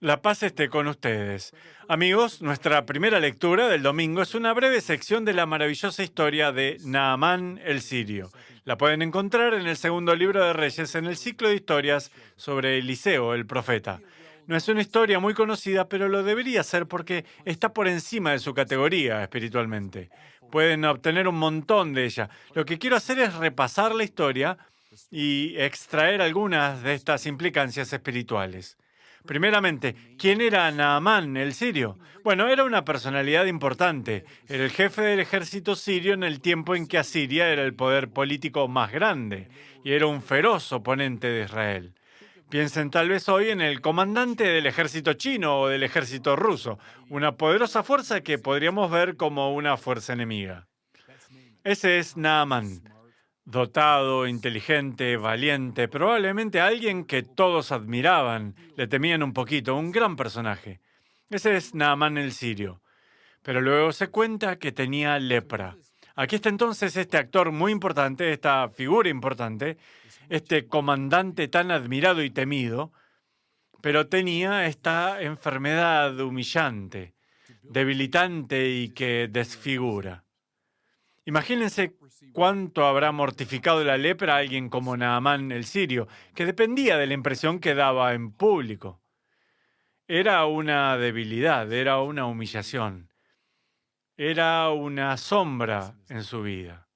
La paz esté con ustedes. Amigos, nuestra primera lectura del domingo es una breve sección de la maravillosa historia de Naamán el Sirio. La pueden encontrar en el segundo libro de Reyes, en el ciclo de historias sobre Eliseo, el profeta. No es una historia muy conocida, pero lo debería ser porque está por encima de su categoría espiritualmente. Pueden obtener un montón de ella. Lo que quiero hacer es repasar la historia y extraer algunas de estas implicancias espirituales. Primeramente, ¿quién era Naamán el sirio? Bueno, era una personalidad importante. Era el jefe del ejército sirio en el tiempo en que Asiria era el poder político más grande y era un feroz oponente de Israel. Piensen tal vez hoy en el comandante del ejército chino o del ejército ruso, una poderosa fuerza que podríamos ver como una fuerza enemiga. Ese es Naamán, dotado, inteligente, valiente, probablemente alguien que todos admiraban, le temían un poquito, un gran personaje. Ese es Naamán el sirio. Pero luego se cuenta que tenía lepra. Aquí está entonces este actor muy importante, esta figura importante, este comandante tan admirado y temido, pero tenía esta enfermedad humillante, debilitante y que desfigura. Imagínense cuánto habrá mortificado la lepra a alguien como Naamán el sirio, que dependía de la impresión que daba en público. Era una debilidad, era una humillación, era una sombra en su vida.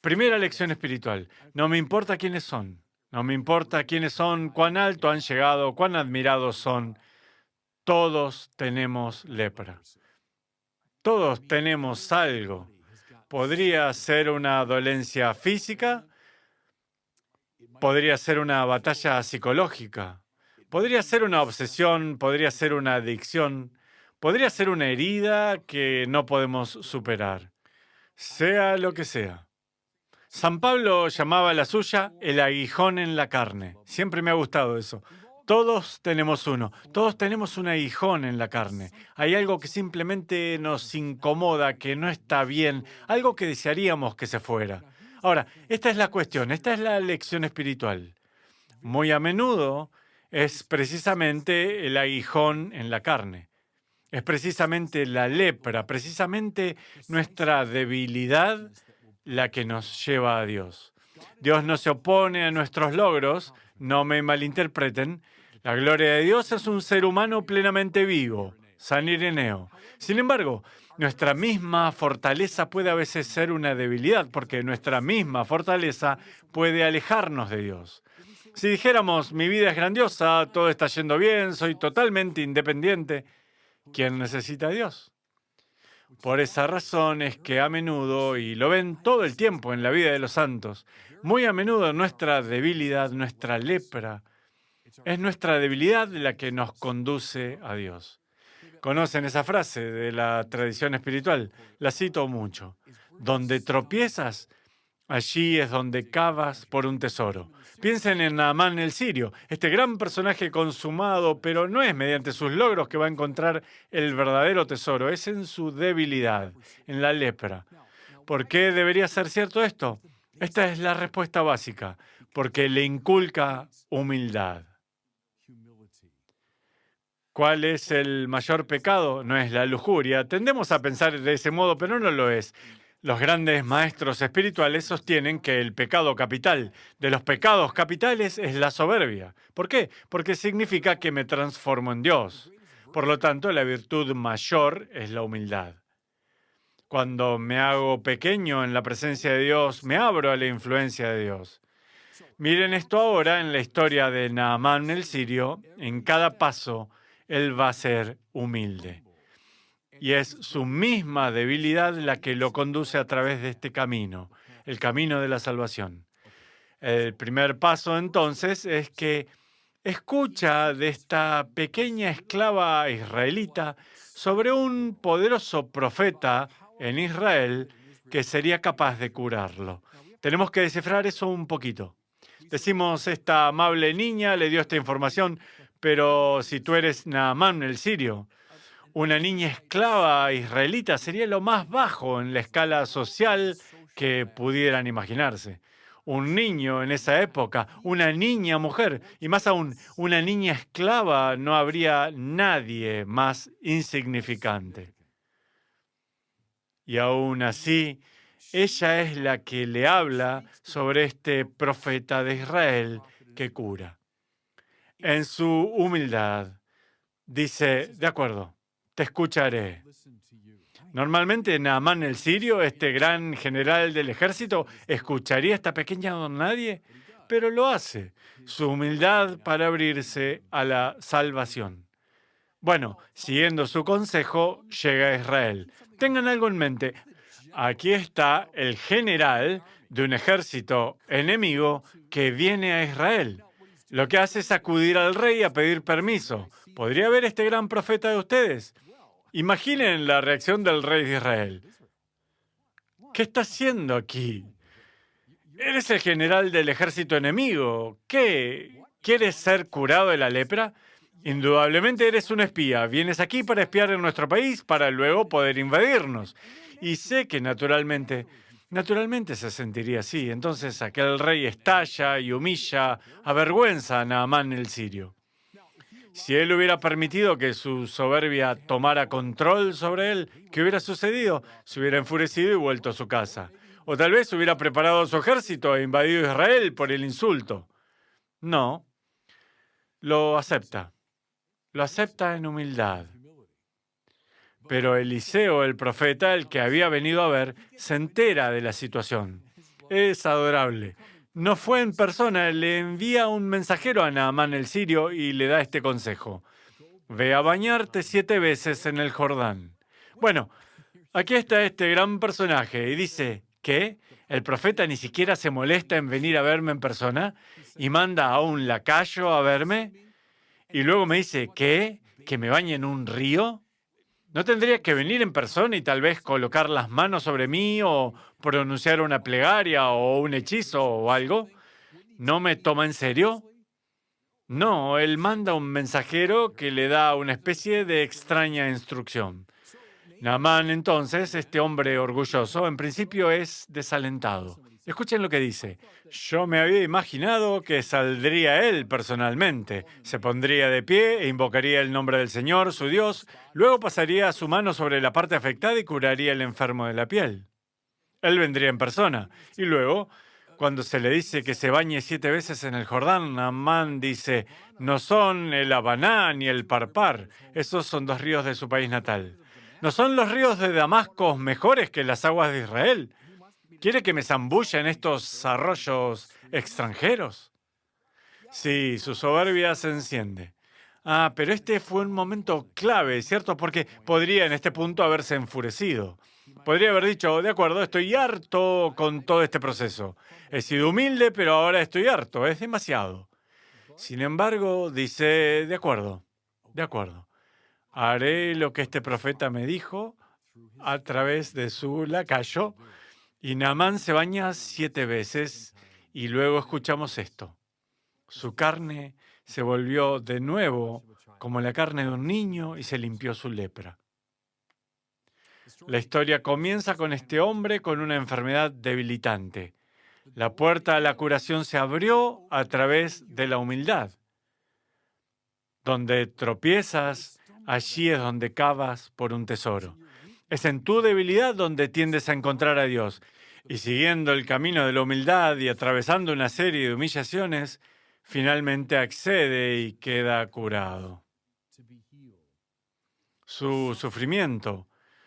Primera lección espiritual, no me importa quiénes son, no me importa quiénes son, cuán alto han llegado, cuán admirados son, todos tenemos lepra, todos tenemos algo. Podría ser una dolencia física, podría ser una batalla psicológica, podría ser una obsesión, podría ser una adicción, podría ser una herida que no podemos superar, sea lo que sea. San Pablo llamaba a la suya el aguijón en la carne. Siempre me ha gustado eso. Todos tenemos uno, todos tenemos un aguijón en la carne. Hay algo que simplemente nos incomoda, que no está bien, algo que desearíamos que se fuera. Ahora, esta es la cuestión, esta es la lección espiritual. Muy a menudo es precisamente el aguijón en la carne. Es precisamente la lepra, precisamente nuestra debilidad la que nos lleva a Dios. Dios no se opone a nuestros logros, no me malinterpreten. La gloria de Dios es un ser humano plenamente vivo, San Ireneo. Sin embargo, nuestra misma fortaleza puede a veces ser una debilidad, porque nuestra misma fortaleza puede alejarnos de Dios. Si dijéramos, mi vida es grandiosa, todo está yendo bien, soy totalmente independiente, ¿quién necesita a Dios? Por esa razón es que a menudo, y lo ven todo el tiempo en la vida de los santos, muy a menudo nuestra debilidad, nuestra lepra, es nuestra debilidad la que nos conduce a Dios. ¿Conocen esa frase de la tradición espiritual? La cito mucho. Donde tropiezas, allí es donde cavas por un tesoro. Piensen en Naamán el sirio, este gran personaje consumado, pero no es mediante sus logros que va a encontrar el verdadero tesoro, es en su debilidad, en la lepra. ¿Por qué debería ser cierto esto? Esta es la respuesta básica, porque le inculca humildad. ¿Cuál es el mayor pecado? No es la lujuria. Tendemos a pensar de ese modo, pero no lo es. Los grandes maestros espirituales sostienen que el pecado capital de los pecados capitales es la soberbia. ¿Por qué? Porque significa que me transformo en Dios. Por lo tanto, la virtud mayor es la humildad. Cuando me hago pequeño en la presencia de Dios, me abro a la influencia de Dios. Miren esto ahora en la historia de Naamán el sirio. En cada paso, él va a ser humilde. Y es su misma debilidad la que lo conduce a través de este camino, el camino de la salvación. El primer paso entonces es que escucha de esta pequeña esclava israelita sobre un poderoso profeta en Israel que sería capaz de curarlo. Tenemos que descifrar eso un poquito. Decimos, esta amable niña le dio esta información, pero si tú eres Naamán el sirio, una niña esclava israelita sería lo más bajo en la escala social que pudieran imaginarse. un niño en esa época, una niña mujer, y más aún, una niña esclava, no habría nadie más insignificante. Y aún así, ella es la que le habla sobre este profeta de Israel que cura. En su humildad, dice, de acuerdo, te escucharé. Normalmente Naamán el sirio, este gran general del ejército, escucharía a esta pequeña don nadie, pero lo hace. Su humildad para abrirse a la salvación. Bueno, siguiendo su consejo, llega a Israel. Tengan algo en mente. Aquí está el general de un ejército enemigo que viene a Israel. Lo que hace es acudir al rey a pedir permiso. ¿Podría ver este gran profeta de ustedes? Imaginen la reacción del rey de Israel. ¿Qué está haciendo aquí? Eres el general del ejército enemigo. ¿Qué? ¿Quieres ser curado de la lepra? Indudablemente eres un espía. Vienes aquí para espiar en nuestro país para luego poder invadirnos. Y sé que naturalmente se sentiría así. Entonces aquel rey estalla y humilla, avergüenza a Naamán el sirio. Si él hubiera permitido que su soberbia tomara control sobre él, ¿qué hubiera sucedido? Se hubiera enfurecido y vuelto a su casa. O tal vez hubiera preparado su ejército e invadido Israel por el insulto. No, lo acepta. Lo acepta en humildad. Pero Eliseo, el profeta, el que había venido a ver, se entera de la situación. Es adorable. No fue en persona, le envía un mensajero a Naamán el sirio y le da este consejo. Ve a bañarte 7 veces en el Jordán. Bueno, aquí está este gran personaje y dice, ¿qué? ¿El profeta ni siquiera se molesta en venir a verme en persona y manda a un lacayo a verme? Y luego me dice, ¿qué? ¿Que me bañe en un río? ¿No tendría que venir en persona y tal vez colocar las manos sobre mí o pronunciar una plegaria o un hechizo o algo? ¿No me toma en serio? No, él manda un mensajero que le da una especie de extraña instrucción. Naamán, entonces, este hombre orgulloso, en principio es desalentado. Escuchen lo que dice. Yo me había imaginado que saldría él personalmente, se pondría de pie e invocaría el nombre del Señor, su Dios, luego pasaría su mano sobre la parte afectada y curaría el enfermo de la piel. Él vendría en persona. Y luego, cuando se le dice que se bañe 7 veces en el Jordán, Naamán dice, no son el Habaná ni el Parpar, esos son 2 ríos de su país natal. ¿No son los ríos de Damasco mejores que las aguas de Israel? ¿Quiere que me zambulla en estos arroyos extranjeros? Sí, su soberbia se enciende. Ah, pero este fue un momento clave, ¿cierto? Porque podría en este punto haberse enfurecido. Podría haber dicho, de acuerdo, estoy harto con todo este proceso. He sido humilde, pero ahora estoy harto, es demasiado. Sin embargo, dice, de acuerdo. Haré lo que este profeta me dijo a través de su lacayo. Y Naamán se baña 7 veces y luego escuchamos esto. Su carne se volvió de nuevo como la carne de un niño y se limpió su lepra. La historia comienza con este hombre con una enfermedad debilitante. La puerta a la curación se abrió a través de la humildad. Donde tropiezas, allí es donde cavas por un tesoro. Es en tu debilidad donde tiendes a encontrar a Dios. Y siguiendo el camino de la humildad y atravesando una serie de humillaciones, finalmente accede y queda curado. Su sufrimiento,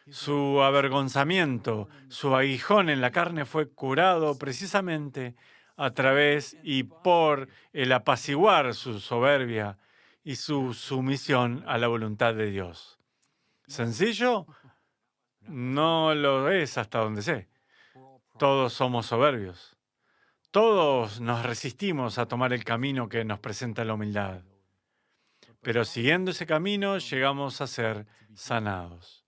su avergonzamiento, su aguijón en la carne fue curado precisamente a través y por el apaciguar su soberbia y su sumisión a la voluntad de Dios. ¿Sencillo? No lo es hasta donde sé. Todos somos soberbios. Todos nos resistimos a tomar el camino que nos presenta la humildad. Pero siguiendo ese camino llegamos a ser sanados.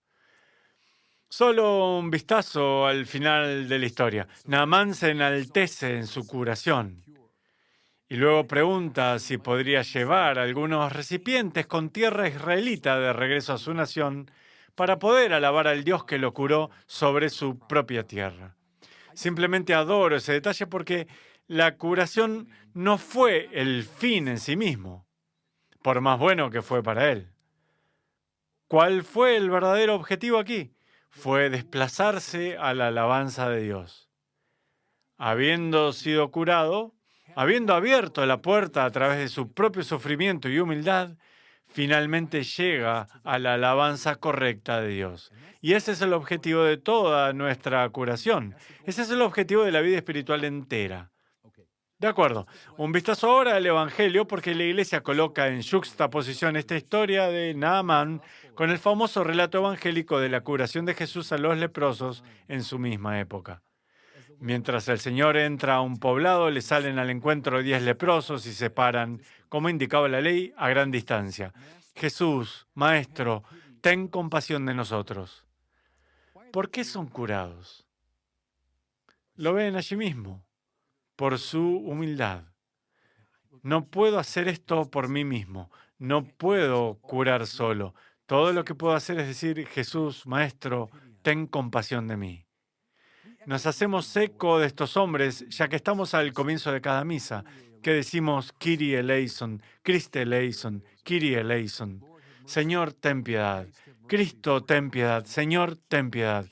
Solo un vistazo al final de la historia. Naamán se enaltece en su curación y luego pregunta si podría llevar algunos recipientes con tierra israelita de regreso a su nación para poder alabar al Dios que lo curó sobre su propia tierra. Simplemente adoro ese detalle porque la curación no fue el fin en sí mismo, por más bueno que fue para él. ¿Cuál fue el verdadero objetivo aquí? Fue desplazarse a la alabanza de Dios. Habiendo sido curado, habiendo abierto la puerta a través de su propio sufrimiento y humildad, finalmente llega a la alabanza correcta de Dios. Y ese es el objetivo de toda nuestra curación. Ese es el objetivo de la vida espiritual entera. De acuerdo. Un vistazo ahora al Evangelio, porque la Iglesia coloca en yuxtaposición esta historia de Naamán con el famoso relato evangélico de la curación de Jesús a los leprosos en su misma época. Mientras el Señor entra a un poblado, le salen al encuentro 10 leprosos y se paran, como indicaba la ley, a gran distancia. Jesús, Maestro, ten compasión de nosotros. ¿Por qué son curados? Lo ven allí mismo, por su humildad. No puedo hacer esto por mí mismo. No puedo curar solo. Todo lo que puedo hacer es decir, Jesús, Maestro, ten compasión de mí. Nos hacemos eco de estos hombres, ya que estamos al comienzo de cada misa, que decimos Kyrie eleison, Christe eleison, Kyrie eleison. Señor, ten piedad. Cristo, ten piedad. Señor, ten piedad.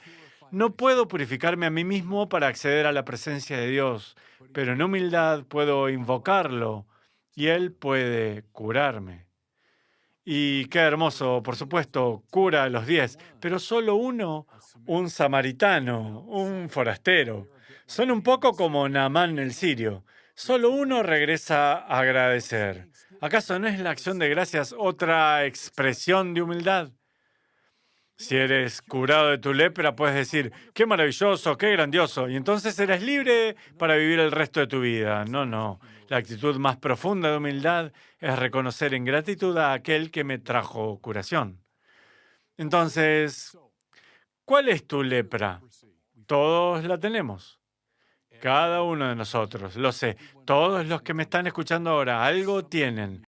No puedo purificarme a mí mismo para acceder a la presencia de Dios, pero en humildad puedo invocarlo y Él puede curarme. Y qué hermoso, por supuesto, cura a los 10, pero solo uno, un samaritano, un forastero. Son un poco como Naamán el sirio. Solo uno regresa a agradecer. ¿Acaso no es la acción de gracias otra expresión de humildad? Si eres curado de tu lepra, puedes decir, qué maravilloso, qué grandioso, y entonces eres libre para vivir el resto de tu vida. No. La actitud más profunda de humildad es reconocer en gratitud a aquel que me trajo curación. Entonces, ¿cuál es tu lepra? Todos la tenemos. Cada uno de nosotros, lo sé. Todos los que me están escuchando ahora, algo tienen.